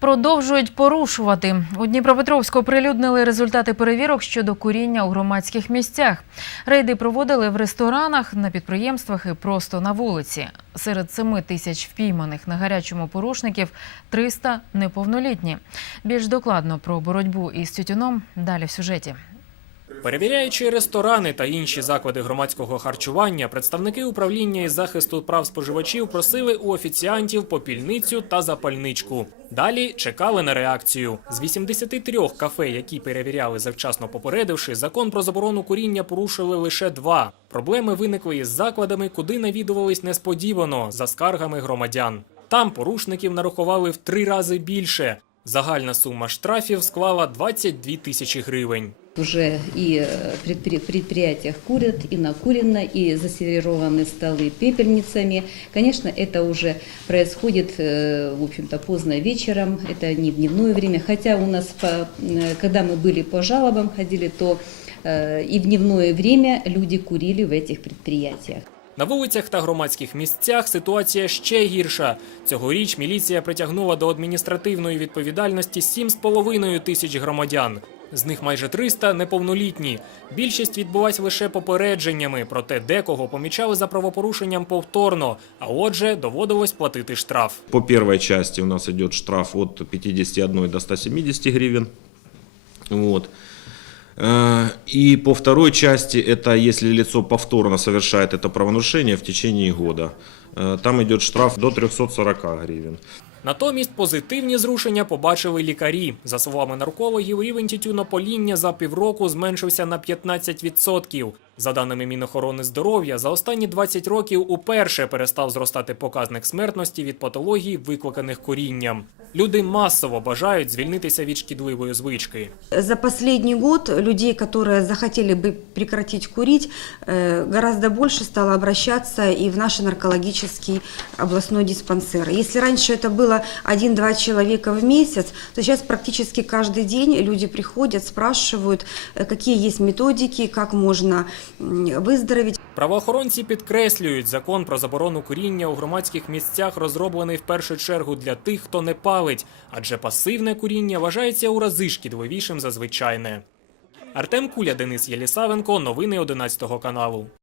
Продовжують порушувати. У Дніпропетровську оприлюднили результати перевірок щодо куріння у громадських місцях. Рейди проводили в ресторанах, на підприємствах і просто на вулиці. Серед 7 тисяч впійманих на гарячому порушників 300 неповнолітні. Більш докладно про боротьбу із тютюном далі в сюжеті. Перевіряючи ресторани та інші заклади громадського харчування, представники управління із захисту прав споживачів просили у офіціантів попільницю та запальничку. Далі чекали на реакцію. З 83 кафе, які перевіряли завчасно попередивши, закон про заборону куріння порушили лише два. Проблеми виникли із закладами, куди навідувались несподівано за скаргами громадян. Там порушників нарахували в три рази більше. Загальна сума штрафів склала 22 тисячі гривень. Уже и э, предпри- предприятиях курят, и накурено, и засервированы столы пепельницами. Конечно, это уже происходит, э, в общем-то, поздно вечером, это не в дневное время. Хотя у нас, по, э, когда мы были по жалобам, ходили, то э, и в дневное время люди курили в этих предприятиях. На вулицях та громадських місцях ситуація ще гірша. Цьогоріч міліція притягнула до адміністративної відповідальності 7,5 тисяч громадян. З них майже 300 – неповнолітні. Більшість відбулась лише попередженнями, проте декого помічали за правопорушенням повторно, а отже, доводилось платити штраф. По первой части у нас идет штраф от 51 до 170 гривен. Вот. Э, И по второй части, это если лицо повторно совершает это правонарушение в течение года, Э, там идет штраф до 340 гривен. Натомість позитивні зрушення побачили лікарі. За словами наркологів, рівень тютюнопоління за півроку зменшився на 15%. За даними Мінохорони здоров'я, за останні 20 років уперше перестав зростати показник смертності від патологій, викликаних курінням. Люди масово бажають звільнитися від шкідливої звички. За последний год людей, которые захотели бы прекратить курить, э, гораздо больше стало обращаться и в наш наркологический областной диспансер. Если раньше это было 1-2 человека в месяц, то сейчас практически каждый день люди приходят, спрашивают, э, какие есть методики, как можно м, выздороветь. Правоохоронці підкреслюють, закон про заборону куріння у громадських місцях розроблений в першу чергу для тих, хто не палить, адже пасивне куріння вважається у рази шкідливішим за звичайне. Артем Куля, Денис Єлісавенко, новини 11 каналу.